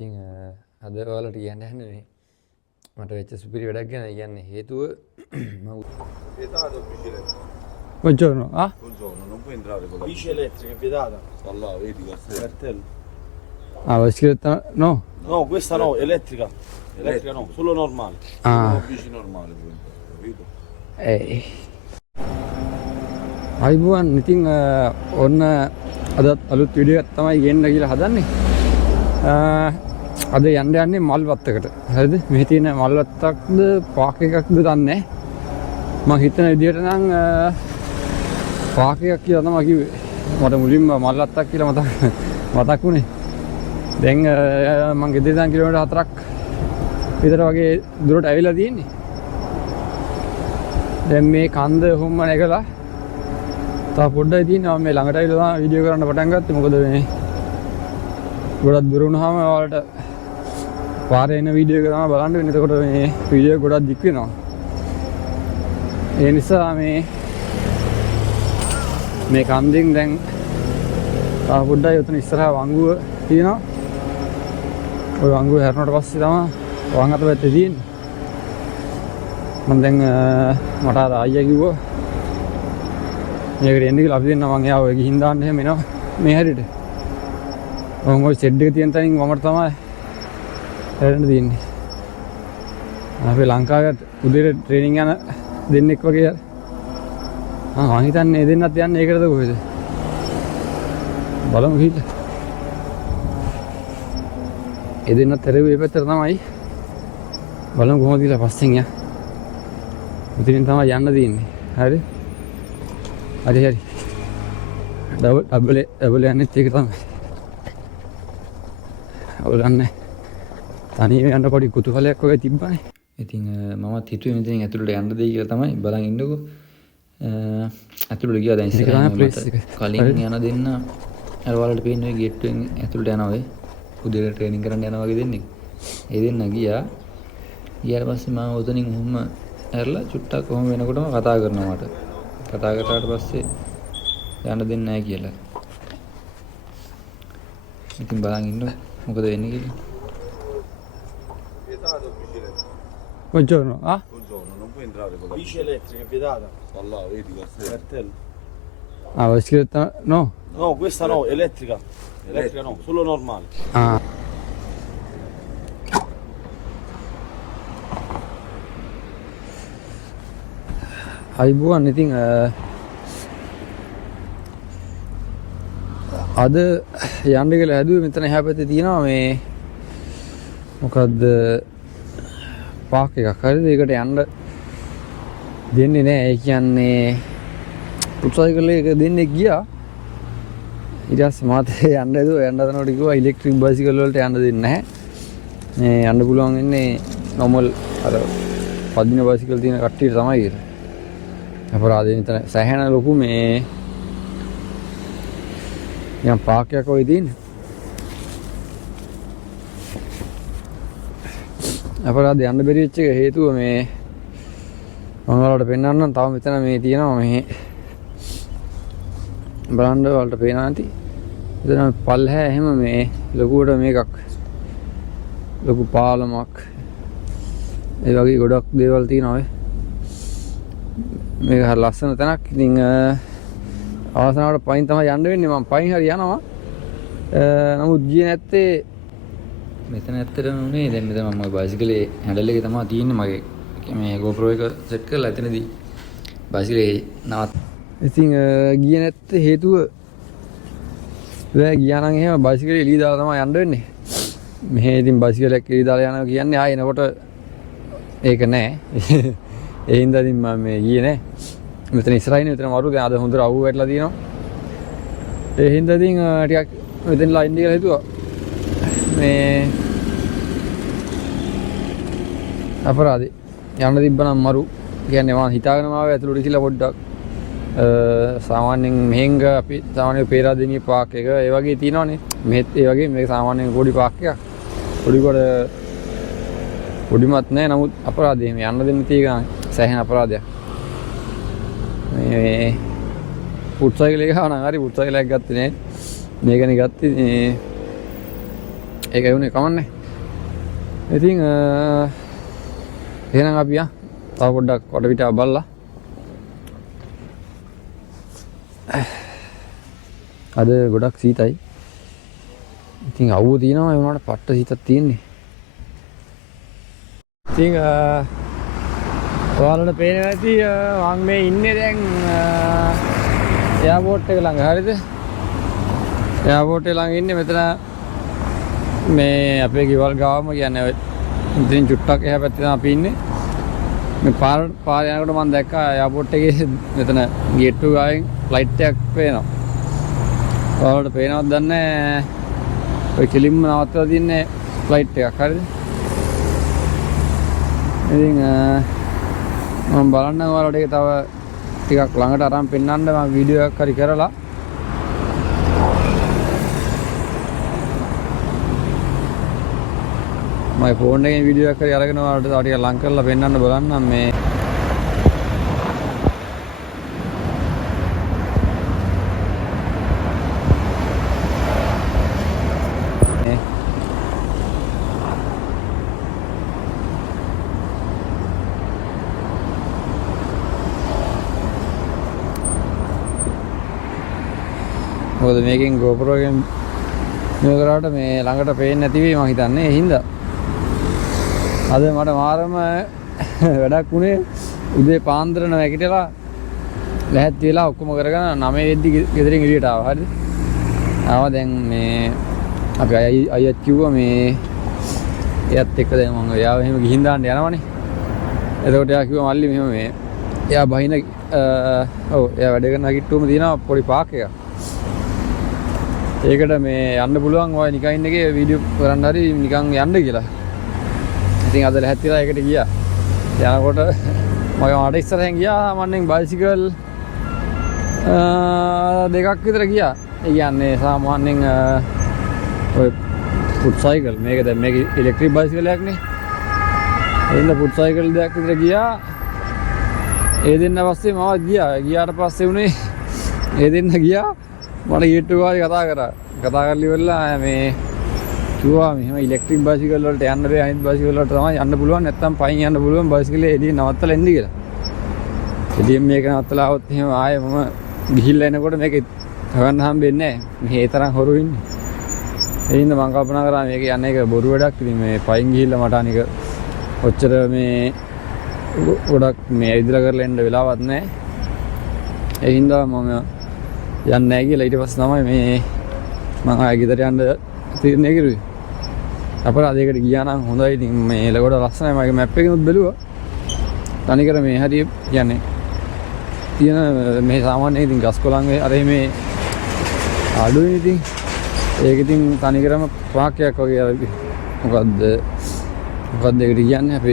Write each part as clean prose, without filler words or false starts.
ඉතින් අද ඔයාලට කියන්න යන්නේ මට වෙච්ච සුපිරි වැඩක් ගැන. කියන්නේ හේතුව Vietato piscine. Buongiorno, ah? Buongiorno, non puoi entrare con la Bici elettrica è vietata. Allora, vedi cartello. Cartello. Ah, bicicletta no? No, questa no, elettrica. Elettrica no, solo normale. Ah, Bici normale puoi entrare, capito? අයිබුවන් ඉතින් ඔන්න අදත් අලුත් video එකක් තමයි ගේන්න කියලා හදන්නේ. අද යන්න යන්නේ මල් වත්තකට. හරිද? මෙහි තියෙන මල් වත්තක්ද පාක් එකක්ද දන්නේ නැහැ. මම හිතන විදිහට නම් පාක් එකක් කියලා තමයි කිව්වේ. මට මුලින්ම මල් වත්තක් කියලා මතක් වුණේ. දැන් මම ගෙදර ඉඳන් කිලෝමීටර් 4ක් විතර වගේ දුරට ඇවිල්ලා තියෙන්නේ. දැන් මේ කන්ද හොම්ම නැගලා තා පොඩ්ඩයි තියෙනවා. මේ ළඟට ඇවිල්ලා වීඩියෝ කරන්න පටන් ගත්තේ. මොකද මේ ගොඩක් දුර වුණාම ඔයාලට පාරේ එන වීඩියෝ එක තමයි බලන්න වෙන්නේ. එතකොට මේ වීඩියෝ ගොඩක් දික් වෙනවා. ඒ නිසා මේ කන්දෙන් දැන් තා පොඩ්ඩයි උතන ඉස්සරහා වංගුව තියෙනවා. ওই වංගුව හැරුණාට පස්සේ තමයි වම් අත පැත්තේ තියෙන්නේ. මම දැන් මට අර අයියා කිව්වා මේකට එන්න කියලා. අපි දෙන්නා මං එයාව ගිහින් දාන්න එහෙම එනවා මේ හැරියට. මම ওই සෙඩ් එක තියෙන තැනින් මමට තමයි හැරෙන්න තියෙන්නේ. අපි ලංකාවේ උදේට ට්‍රේනින් යන දෙන්නෙක් වගේ. මම හිතන්නේ දෙන්නත් යන්නේ ඒකටද කොහෙද? බලමු ගිහින්. දෙන්නත් හැරෙන්නේ මේ පැත්තට තමයි. බලමු කොහොමද කියලා පස්සෙන් යා. උදේින් තමයි යන්න තියෙන්නේ. හරි? හරි. ඩබල් යන්නේත් ඒක තමයි. ඔලන්නේ තනියම යන්න පොඩි කුතුහලයක් වගේ තිබ්බනේ. ඉතින් මමත් හිතුවේ මෙතනින් ඇතුළට යන්න දෙයි කියලා තමයි. බලන් ඉන්නකෝ. ඇතුළට ගියා දැන් ඉස්සරහට කලින් යන දෙන්න අර වලට පේන ඔය ගේට්ටුවෙන් ඇතුළට යනවා ඔය. උදේට ට්‍රේනින් කරන්න යනවා වගේ දෙන්නේ. ඒ දෙන්න ගියා. ගියාට පස්සේ මම උතනින් ඔහොම ඇරලා චුට්ටක් කොහොම වෙනකොටම කතා කරනවා මට. කතා කරාට පස්සේ යන්න දෙන්නේ නැහැ කියලා. ඉතින් බලන් ඉන්න මොකද වෙන්නේ කියලා. Vietato piscine. Buongiorno, ah? Buongiorno, non puoi entrare con la Bici elettrica è vietata. Allora, vedi cartello. Cartello. Ah, bicicletta no? No, questa no, elettrica. Elettrica no, solo normale. Ah. අයිබුවන් ඉතින් අද යන්න කියලා හැදුවේ මෙතන එහා පැත්තේ තියෙනවා මේ මොකද්ද පාක් එකක්. හරිද? ඒකට යන්න දෙන්නේ නැහැ. ඒ කියන්නේ පුත්සයිකල් එක දෙන්නේ ගියා. ඊට පස්සේ මාත් යන්න හදුවා. යන්න හදනකොට කිව්වා ඉලෙක්ට්‍රික් බයිසිකල් වලට යන්න දෙන්නේ නැහැ. මේ යන්න පුළුවන් වෙන්නේ normal අර පදින බයිසිකල් තියෙන කට්ටියට තමයි කියලා. අපරාධේ විතර සැහැණ ලොකු මේ යම් පාක්යක් වගේ තියෙන්නේ. අපරාධ යන්න බැරි වෙච්ච එක හේතුව මේ මම ඔයාලට පෙන්නන්නම්. තව මෙතන මේ තියෙනවා මේ බලන්න ඔයාලට පේනවා නැති. එතන පල්හැ එහෙම මේ ලොකුවට මේකක් ලොකු පාලමක් ඒ වගේ ගොඩක් දේවල් තියෙනවා ඔය. මේක හරි ලස්සන තැනක්. ඉතින් අවසානවට පයින් තමයි යන්න වෙන්නේ. මම පයින් හරි යනවා. නමුත් ගියේ නැත්තේ මෙතන ඇත්තටම උනේ දැන් මෙතන මම ওই බයිසිකලේ හැන්ඩල් එකේ තමයි තියෙන්නේ මගේ. මේ GoPro එක සෙට් කරලා එතනදී බයිසිකලේ නවත්. ඉතින් ගියේ නැත්තේ හේතුව දැන් ගියා නම් එහෙම බයිසිකලේ එළිය දාලා තමයි යන්න වෙන්නේ. මෙහෙ ඉතින් බයිසිකලයක් එළිය දාලා යනවා කියන්නේ ආයෙ එනකොට ඒක නෑ. ඒ හින්දා ඉතින් මම මේ ගියේ නෑ. මෙතන ඉස්සරහින් මෙතන මරු දැන් අද හොඳට අවුව වැටලා තියෙනවා. ඒ හින්දා ඉතින් ටිකක් මෙතන ලයින් එක හිතුවා. මේ අපරාධේ යන්න තිබ්බනම් මරු. කියන්නේ මම හිතාගෙනම ආවේ ඇතුළට කියලා පොඩ්ඩක් සාමාන්‍යයෙන් මෙහෙන්ග අපි සාමාන්‍යයෙන් පේරාදෙණිය පාක් එක ඒ වගේ තියෙනවනේ. මෙහෙත් ඒ වගේ මේක සාමාන්‍යයෙන් පොඩි පාක් එකක්. පොඩිමත් නෑ. නමුත් අපරාධේ මේ යන්න දෙන්න තියෙන සෑහෙන අපරාධයක්. මේ පුත්සයිකල් එක හානම් හරි පුත්සයිකලයක් ගත්තේ නෑ. මේකනේ ගත්තේ. ඒකයි උනේ කමන්නේ. ඉතින් එහෙනම් අපි තව පොඩ්ඩක් වටපිටාව බලලා අද ගොඩක් සීතයි. ඉතින් අවුව තියෙනවා ඒ වුණාට පට්ට සීතක් තියෙන්නේ. ඉතින් ඔයාලට පේනවා ඇති මම මේ ඉන්නේ දැන් එයාපෝට් එක ළඟ. හරිද? එයාපෝට් එක ළඟ ඉන්නේ මෙතන මේ අපේ ගෙවල් ගාවම කියන්නේ ඉතින් චුට්ටක් එහා පැත්තේ තමයි අපි ඉන්නේ. මේ පාර යනකොට මම දැක්කා එයාපෝට් එකේ මෙතන ගේට් එක ගාවෙන් ෆ්ලයිට් එකක් පේනවා. ඔයාලට පේනවද දන්නේ නැහැ. ඔය කෙලින්ම නවත්තලා තියන්නේ ෆ්ලයිට් එකක්. හරිද? ඉතින් මම බලන්න ඔයාලට ඒක තව ටිකක් ළඟට අරන් පෙන්නන්න මම වීඩියෝ එකක් හරි කරලා මගේ ෆෝන් එකෙන් වීඩියෝ එකක් හරි අරගෙන ඔයාලට තව ටිකක් ලං කරලා පෙන්නන්න බලන්නම් මේ මොකද මේකෙන් GoPro එකෙන් මේ කරාට මේ ළඟට පේන්නේ නැති වෙයි මම හිතන්නේ. ඒ හින්දා අද මට මාරම වැඩක් උනේ උදේ පාන්දර නැගිටලා ලැහැත්ති වෙලා ඔක්කොම කරගෙන 9 වෙද්දි ගෙදරින් එළියට ආවා. හරිද? ආවා දැන් මේ අපි අයියත් කිව්වා මේ එයාත් එක්ක දැන් මම එයාව එහෙම ගිහින් දාන්න යනවනේ. එතකොට එයා කිව්වා මල්ලි මෙහෙම මේ එයා බහින එයා වැඩ කරන නැගිට්ටුවම තියෙනවා පොඩි පාක් එකක්. ඒකට මේ යන්න පුළුවන් ඔය නිකන් ඉන්න එකේ වීඩියෝ කරන්න හරි නිකන් යන්න කියලා. ඉතින් අද ලැහැත්තිලා ඒකට ගියා. යනකොට මට ඉස්සරහෙන් ගියා සාමාන්‍යයෙන් බයිසිකල් දෙකක් විතර ගියා. ඒ කියන්නේ සාමාන්‍යයෙන් ඔය ෆුට් සයිකල් මේක දැන් මේක ඉලෙක්ට්‍රික් බයිසිකලයක් නේ. එහෙනම් ෆුට් සයිකල් දෙකක් විතර ගියා. ඒ දෙන්න පස්සේ මම ගියා. ගියාට පස්සේ උනේ ඒ දෙන්න ගියා මට ගේට්ටු ගාවේ කතා කරා. කතා කරලා ඉවරලා මේ කිව්වා මෙහෙම ඉලෙක්ට්‍රික් බයිසිකල් වලට යන්න බෑ අනිත් බයිසිකල් වලට තමයි යන්න පුළුවන් නැත්නම් පයින් යන්න පුළුවන් බයිසිකලේ එළිය නවත්තලා එන්න කියලා. එළියෙන් මේක නවත්තලා આવොත් එහෙම ආයේ මම ගිහිල්ලා එනකොට මේක හොයන්න හම්බෙන්නේ නැහැ. මේ තරම් හොරු ඉන්නේ. ඒ හින්දා මම කල්පනා කරා මේක යන්නේ එක බොරු වැඩක්. ඉතින් මේ පයින් ගිහිල්ලා මට අනික ඔච්චර මේ ගොඩක් මේ ඇවිදලා කරලා එන්න වෙලාවක් නැහැ. ඒ හින්දා මම යන්නේ නැහැ කියලා ඊට පස්සේ තමයි මේ මම ආයෙ ගෙදර යන්න තීරණය කරුවේ. අපරාධයකට ගියා නම් හොඳයි. ඉතින් මේ ලගොඩ ලස්සනයි. මගේ මැප් එකෙනුත් බැලුවා. තනිකර මේ හරිය කියන්නේ තියෙන මේ සාමාන්‍යයෙන් ඉතින් ගස් කොළන් අර මේ අඩුයි ඉතින්. ඒක ඉතින් තනිකරම පාක්කයක් වගේ අර මොකද්ද ඒකට කියන්නේ අපි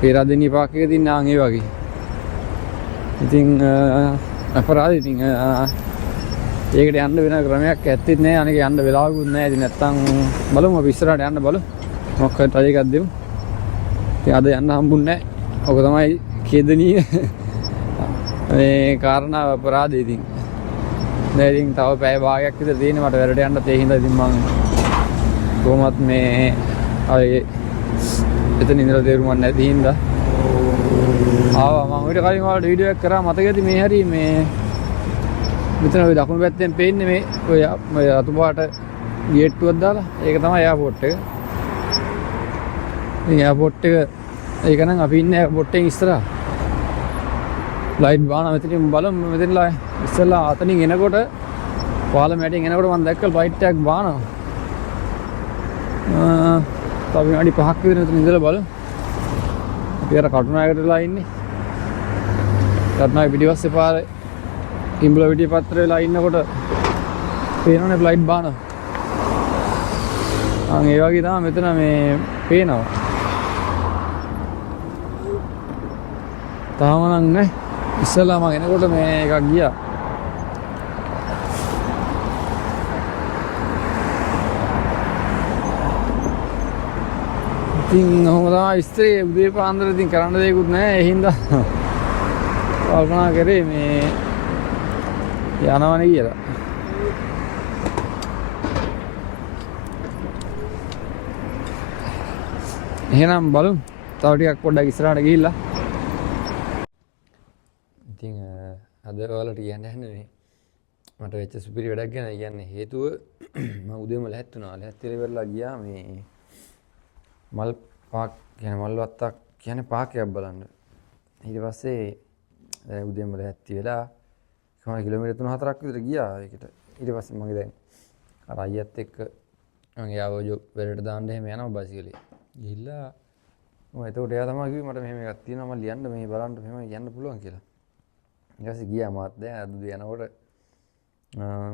පේරාදෙණිය පාක් එකේ තියෙන ආන් ඒ වගේ. ඉතින් අපරාධ ඉතින් ඒකට යන්න වෙන ක්‍රමයක් ඇත්තෙත් නෑ. අනික යන්න වෙලාවකුත් නෑ. ඉතින් නැත්තම් බලමු අපි ඉස්සරහට යන්න බලමු. මොකක් හරි try එකක් දෙමු. ඉතින් අද යන්න හම්බුන්නේ නෑ. ඔක තමයි කේදනීය මේ කාරණාව අපරාධය. ඉතින් දැන් ඉතින් තව පැය භාගයක් විතර තියෙනවා මට වැඩට යන්නත්. ඒ හින්දා ඉතින් මම කොහොමත් මේ ආයේ එතන ඉඳලා තේරුම්වත් නැති හින්දා ආවා. මම ඊට කලින් ඔයාලට වීඩියෝ එකක් කරා මතකද මේ හරි මේ මෙතන ඔය දකුණු පැත්තෙන් පේන්නේ මේ ඔය අතුපාට ගේට්ටුවක් දාලා. ඒක තමයි එයාපෝට් එක. ඉතින් එයාපෝට් එක ඒක නම් අපි ඉන්නේ එයාපෝට් එකෙන් ඉස්සරහා. ලයිට් බාන මෙතනින් බලමු. මෙතනලා ඉස්සෙල්ලා අතනින් එනකොට පාර්ලිමේන්තෙන් එනකොට මම දැක්ක ලයිට් එකක් බානවා. තව විනාඩි 5ක් විතර මෙතන ඉඳලා බලමු. අපි අර කටුනායකටලා ඉන්නේ. කටුනායක පිටිපස්සේ පාරේ ඉම්බුල විටිය පත්‍ර වෙලා ඉන්නකොට පේනවනේ ෆ්ලයිට් බාන. අන් ඒ වගේ තමයි මෙතන මේ පේනවා. තාම නම් නෑ. ඉස්සෙල්ලා මම එනකොට මේ එකක් ගියා. ඉතින් ඔහොම තමයි ඉස්තරේ උදේ පාන්දර ඉතින් කරන්න දෙයක්වත් නෑ. ඒ හින්දා කල්පනා කරේ මේ යනවනේ කියලා. එහෙනම් බලමු. තව ටිකක් පොඩ්ඩක් ඉස්සරහට ගිහිල්ලා. ඉතින් අද ඔයාලට කියන්න යන්නේ මට වෙච්ච සුපිරි වැඩක් ගැන. කියන්නේ හේතුව මම උදේම ලැහත් වුණා. ලැහත් වෙලා ඉවරලා ගියා මේ මල් පාක් කියන්නේ මල් වත්තක් කියන්නේ පාකයක් බලන්න. ඊට පස්සේ උදේම ලැහත් වෙලා කොහොම කිලෝමීටර් 3-4ක් විතර ගියා ඒකට. ඊට පස්සේ මගේ දැන් අර අයියත් එක්ක මගේ ආවෝ වැඩට දාන්න එහෙම යනවා බයිසිකලේ. ගිහිල්ලා මම එතකොට එයා තමයි කිව්වේ මට මෙහෙම එකක් තියෙනවා මම ලියන්න මේ බලන්න මෙහෙම යන්න පුළුවන් කියලා. ඊට පස්සේ ගියා මාත් දැන් අද යනකොට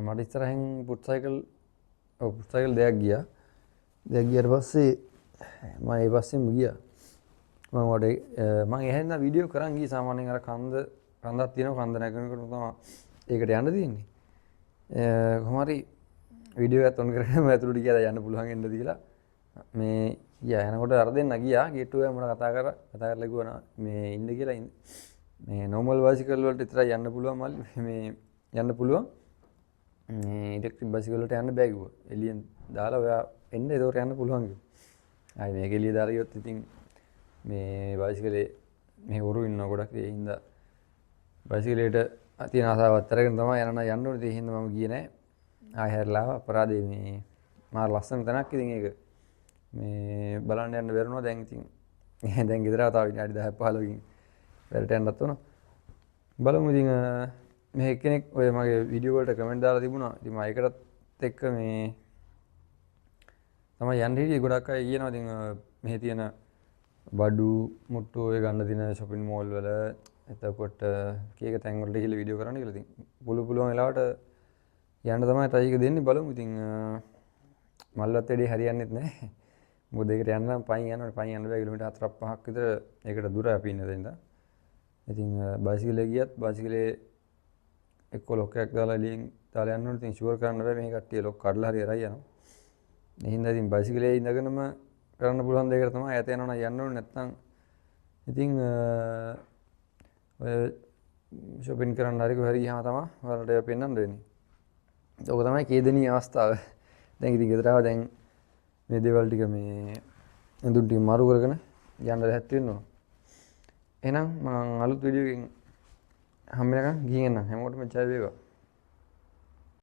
මට ඉස්සරහින් පුට් සයිකල් දෙයක් ගියා. දෙයක් ගියාට පස්සේ මම ඒ පස්සෙම ගියා. මම වඩේ මම එහෙනම් වීඩියෝ කරන් ගියේ සාමාන්‍යයෙන් අර කන්දක් තියෙනවා කන්ද නැගනකොට තමයි ඒකට යන්න තියෙන්නේ. කොහොම හරි වීඩියෝ එකත් ඔන් කරගෙන මම ඇතුළට ගියා යන්න පුළුවන් එන්නද කියලා. මේ ගියා යනකොට අර දෙන්න ගියා ගේට්ටුවේ මම කතා කරලා කිව්වා මේ ඉන්න කියලා මේ normal bicycle වලට විතරයි යන්න පුළුවන් මල්ලි මේ යන්න පුළුවන්. මේ ඉලෙක්ට්‍රික් බයිසිකල් වලට යන්න බෑ කිව්වා. එළියෙන් දාලා ඔයා එන්න ඒකට යන්න පුළුවන් කිව්වා. ආයි මේක එළිය දාලා ගියොත් ඉතින් මේ බයිසිකලේ මේ හොරු ඉන්නවා ගොඩක් ඒ හින්දා බයිසිකලේට තියෙන ආසාවත් අරගෙන තමයි යන්න ඕනේ. ඒ හින්දා මම ගියේ නෑ. ආයි හැරලා අපරාධේ මේ මාර ලස්සන තැනක් ඉතින් ඒක මේ බලන්න යන්න බැරුණා. දැන් ඉතින් දැන් ගෙදර ආවා විනාඩි 10-15කින් වැඩට යන්නත් උනා. බලමු ඉතින් මේ කෙනෙක් ඔය මගේ වීඩියෝ වලට කමෙන්ට් දාලා තිබුණා. ඉතින් මම ඒකටත් එක්ක මේ තමයි යන්න හිටියේ. ගොඩක් අය කියනවා ඉතින් මෙහි තියෙන බඩු මුට්ටු ඔය ගන්න දින shopping mall වල එතකොට කීක තැන් වලට ගිහලා වීඩියෝ කරන්න කියලා. ඉතින් පුළුවන් වෙලාවට යන්න තමයි try එක දෙන්නේ. බලමු ඉතින් මල්වත් වැඩි හරියන්නේත් නැහැ. මොකද ඒකට යන්න නම් පයින් යනවනේ. පයින් යන්න බෑ කිලෝමීටර් 4-5ක් විතර. ඒකට දුර අපි ඉන්න දෙන්න. ඉතින් බයිසිකලේ ගියත් බයිසිකලේ එක්ක ලොක්කයක් දාලා එළියෙන් දාලා යන්න ඕනේ. ඉතින් ෂුවර් කරන්න බෑ මේ කට්ටිය ලොක් කඩලා හරි අරයි යනවා. ඒ හින්දා ඉතින් බයිසිකලේ ඉඳගෙනම කරන්න පුළුවන් දෙයකට තමයි ඈත යනවා නම් යන්න ඕනේ. නැත්නම් ඉතින් ඔය shopping කරන්න හරි කොහරි ගියාම තමයි ඔයාලට ඒක පෙන්වන්න වෙන්නේ. ඒක තමයි කේදනීය අවස්ථාව. දැන් ඉතින් ගෙදර ආවා. දැන් මේ දේවල් ටික මේ ඇඳුම් ටික මාරු කරගෙන යන්න ලැහැත් වෙන්න ඕන. එහෙනම් මම අලුත් වීඩියෝ එකකින් හැම වෙලාවකම ගිහින් එන්නම්. හැමෝටම ජය වේවා.